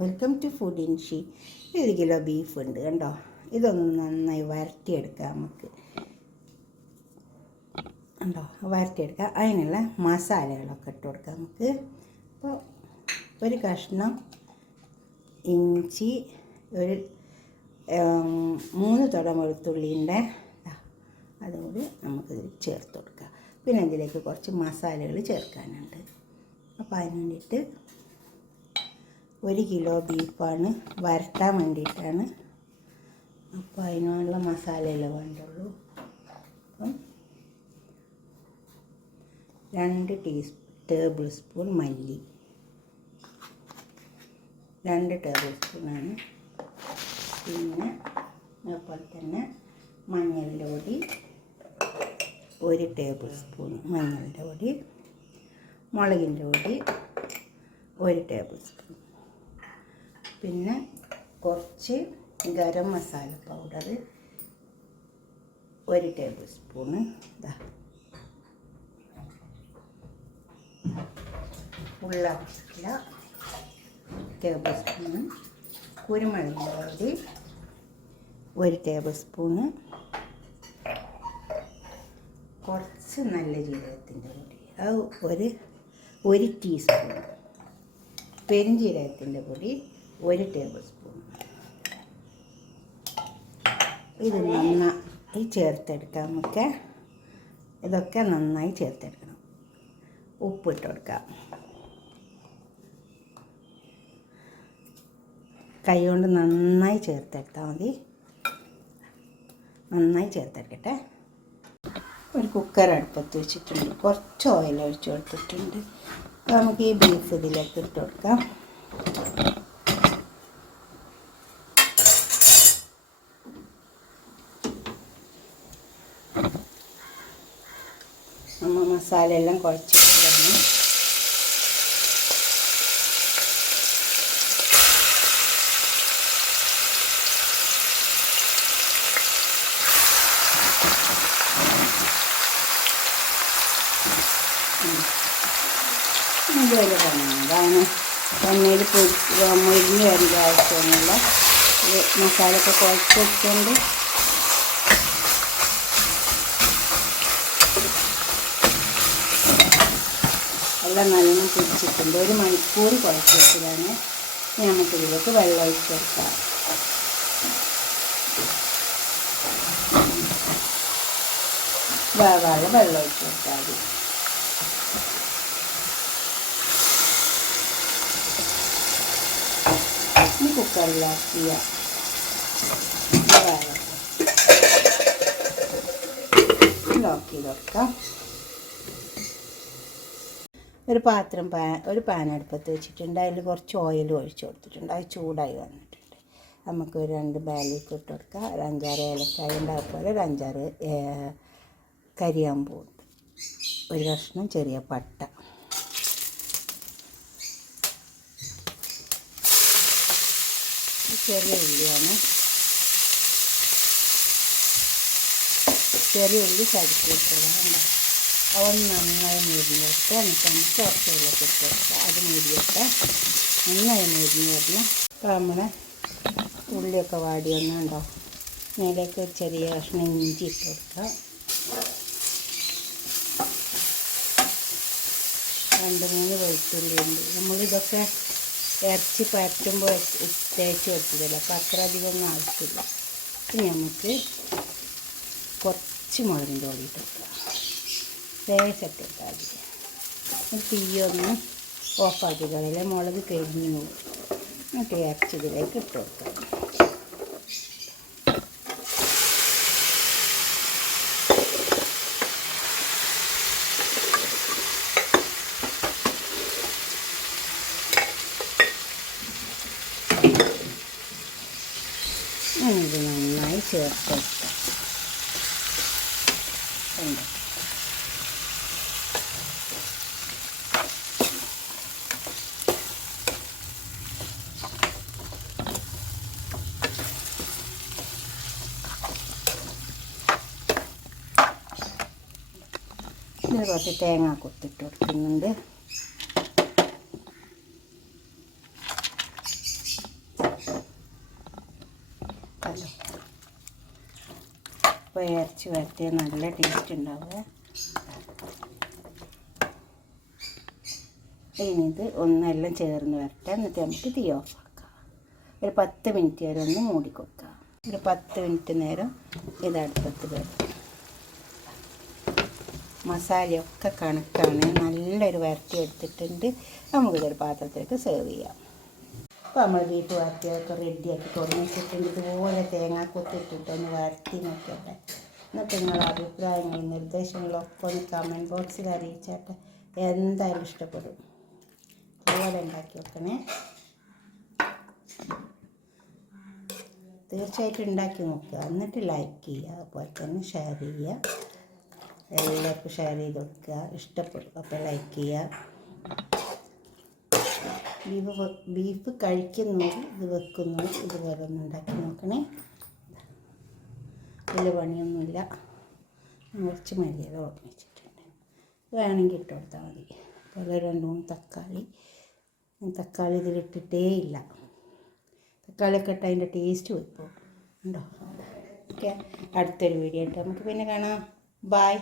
Welcome to food ഇൻഷി. 1 kilo beef ഉണ്ട് കണ്ടോ. ഇതൊന്ന് നന്നായി വരട്ടിയെടുക്കാം നമുക്ക്. കണ്ടോ, വരട്ടിയെടുക്കാം. അതിനുള്ള മസാലകളൊക്കെ ഇട്ട് കൊടുക്കാം നമുക്ക്. അപ്പോൾ ഒരു കഷ്ണം ഇഞ്ചി, ഒരു 3 തുട വെളുത്തുള്ളിൻ്റെ അതുകൂടി നമുക്ക് ചേർത്ത് കൊടുക്കാം. പിന്നെ ഇതിലേക്ക് കുറച്ച് മസാലകൾ ചേർക്കാനുണ്ട്. അപ്പോൾ അതിന് വേണ്ടിയിട്ട് 1 കിലോ ബീഫാണ്, വരട്ടാൻ വേണ്ടിയിട്ടാണ്. അപ്പോൾ അതിനുള്ള മസാലയല്ലേ വേണ്ടുള്ളൂ. അപ്പം 2 ടേബിൾ സ്പൂൺ മല്ലി, 2 ടേബിൾ സ്പൂണാണ്. പിന്നെ അതുപോലെ തന്നെ മഞ്ഞളിൻ്റെ പൊടി 1 ടേബിൾ സ്പൂൺ മഞ്ഞളിൻ്റെ പൊടി, മുളകിൻ്റെ പൊടി 1 ടേബിൾ സ്പൂൺ, പിന്നെ കുറച്ച് garam masala powder 1 table spoon. ഉള്ള ടേബിൾ സ്പൂണ്, കുരുമുളകിൻ്റെ പൊടി 1 ടേബിൾ സ്പൂണ്, കുറച്ച് നല്ല ജീരകത്തിൻ്റെ പൊടി അത് 1 ടീസ്പൂൺ, പെരുംജീരകത്തിൻ്റെ പൊടി 1 ടേബിൾ സ്പൂൺ. ഇത് നന്നായി ചേർത്തെടുക്കാം നമുക്ക്. ഇതൊക്കെ നന്നായി ചേർത്തെടുക്കണം. ഉപ്പിട്ട് കൊടുക്കാം. കൈ കൊണ്ട് നന്നായി ചേർത്തെടുത്താൽ മതി. നന്നായി ചേർത്തെടുക്കട്ടെ. ഒരു കുക്കർ അടുപ്പത്ത് വെച്ചിട്ടുണ്ട്. കുറച്ച് ഓയിൽ ഒഴിച്ച് കൊടുത്തിട്ടുണ്ട്. അപ്പോൾ നമുക്ക് ഈ ബീഫ് ഇതിലേക്ക് ഇട്ട് കൊടുക്കാം. നമ്മൾ മസാല എല്ലാം കുഴച്ചിട്ടാണ്. ഇതുപോലെ പറഞ്ഞതാണ് എണ്ണയിൽ മുരിഞ്ഞ് വരേണ്ട ആവശ്യമൊന്നുമില്ല. മസാലയൊക്കെ കുഴച്ച് വെച്ചുകൊണ്ട് എല്ലാം നല്ലോണം പിടിച്ചിട്ടുണ്ട്. 1 മണിക്കൂർ കുഴച്ച് വെച്ചതാണ്. നമുക്കിതിലേക്ക് വെള്ളം ഒഴിച്ച് കൊടുക്കാം. വേവാതെ വെള്ളം ഒഴിച്ച് കൊടുത്താൽ മതി. കുക്കറിലാക്കി ലോക്ക് ചെയ്ത് കൊടുക്കാം. ഒരു പാൻ അടുപ്പത്ത് വെച്ചിട്ടുണ്ട്. അതിൽ കുറച്ച് ഓയിൽ ഒഴിച്ച് കൊടുത്തിട്ടുണ്ട്. അത് ചൂടായി വന്നിട്ടുണ്ട്. നമുക്ക് 2 ബാലിക്ക് ഇട്ട് കൊടുക്കാം. 1 5-6 ഏലക്കായ ഉണ്ടാവും പോലെ 1 5-6 കരിയാമ്പൂ, 1 കഷ്ണം ചെറിയ പട്ട, ചെറിയ ഉള്ളിയാണ്. ചെറിയ ഉള്ളി ചതുക്കിയിട്ടതാണ്. അതൊന്ന് നന്നായി മുരിഞ്ഞിട്ട് നമുക്ക് കുറച്ച് വെള്ളത്തിൽ ഇട്ട് കൊടുക്കാം. അത് മുരിയിട്ട് നന്നായി മുരിഞ്ഞ് വരണം. അപ്പോൾ നമ്മളെ ഉള്ളിയൊക്കെ വാടി വന്നുണ്ടോ. മേലേക്ക് ഒരു ചെറിയ കഷ്ണം ഇഞ്ചി ഇട്ട് കൊടുക്കാം. 2-3 വെളുത്തുള്ളി ഉണ്ട്. നമ്മളിതൊക്കെ ഇറച്ചി പരട്ടുമ്പോൾ തേച്ച് വെച്ചതല്ല. അപ്പോൾ അത്ര അധികമൊന്നും ആവശ്യമില്ല. ഇനി നമുക്ക് കുറച്ച് മുളകിൻ്റെ പൊടി ഇട്ട് വെക്കാം. ലേശിട്ട് ഇട്ടാൽ മതി. തീയൊന്ന് ഓഫാക്കി കളയില്ല. മുളക് കരിഞ്ഞു പോകും. എന്നിട്ട് ഇറച്ചി ഇതിലേക്ക് ഇട്ട് കൊടുക്കാം. ഇത് നന്നായി ചേർത്തെടുക്കാം. ഇതിൽ കുറച്ച് തേങ്ങ കൊത്തിട്ട് കൊടുക്കുന്നുണ്ട്. അപ്പോൾ ഇറച്ചി വരട്ടിയാൽ നല്ല ടേസ്റ്റ് ഉണ്ടാവുക. ഇനി ഇത് ഒന്നെല്ലാം ചേർന്ന് വരട്ടെ. എന്നിട്ട് നമുക്ക് തീ ഓഫാക്കാം. ഒരു 10 മിനിറ്റ് വരെ ഒന്ന് മൂടി കൊടുക്കാം. ഒരു 10 മിനിറ്റ് നേരം ഇത് അടുപ്പത്ത് വരും. മസാലയൊക്കെ കണക്കാണ്. നല്ലൊരു വരട്ടി എടുത്തിട്ടുണ്ട്. നമുക്കിതൊരു പാത്രത്തിലേക്ക് സെർവ് ചെയ്യാം. അപ്പോൾ നമ്മൾ ബീഫ് വരട്ടിയൊക്കെ റെഡിയാക്കി തുടങ്ങിച്ചിട്ടുണ്ട്. ഇതുപോലെ തേങ്ങ കൊത്തിട്ടിട്ടൊന്ന് വരട്ടി നോക്കിയട്ടെ. എന്നിട്ട് നിങ്ങളുടെ അഭിപ്രായങ്ങളും നിർദ്ദേശങ്ങളൊക്കെ ഒന്ന് കമൻറ്റ് ബോക്സിൽ അറിയിച്ചാട്ടെ. എന്തായാലും ഇഷ്ടപ്പെടും. അതുപോലെ ഉണ്ടാക്കി വെക്കണേ. തീർച്ചയായിട്ടും ഉണ്ടാക്കി നോക്കുക. എന്നിട്ട് ലൈക്ക് ചെയ്യുക, അതുപോലെ തന്നെ ഷെയർ ചെയ്യുക. എല്ലാവർക്കും ഷെയർ ചെയ്ത് കൊടുക്കുക. ഇഷ്ടപ്പെടും അപ്പോൾ ലൈക്ക് ചെയ്യുക. ബീഫ് കഴിക്കുന്നവർ ഇത് വെക്കുന്നവർ ഇതുപോലെ ഒന്ന് ഉണ്ടാക്കി നോക്കണേ. വലിയ പണിയൊന്നുമില്ല. കുറച്ച് മല്ലിയില ഓർമ്മിച്ചിട്ടുണ്ട്. വേണമെങ്കിൽ ഇട്ട് കൊടുത്താൽ മതി. അതുപോലെ 2-3 തക്കാളി ഇതിലിട്ടിട്ടേ ഇല്ല. തക്കാളിയൊക്കെ ഇട്ട് അതിൻ്റെ ടേസ്റ്റ് പോയിപ്പോൾ ഉണ്ടോ. ഓക്കെ, അടുത്തൊരു വീഡിയോ ആയിട്ട് നമുക്ക് പിന്നെ കാണാം. ബായ്.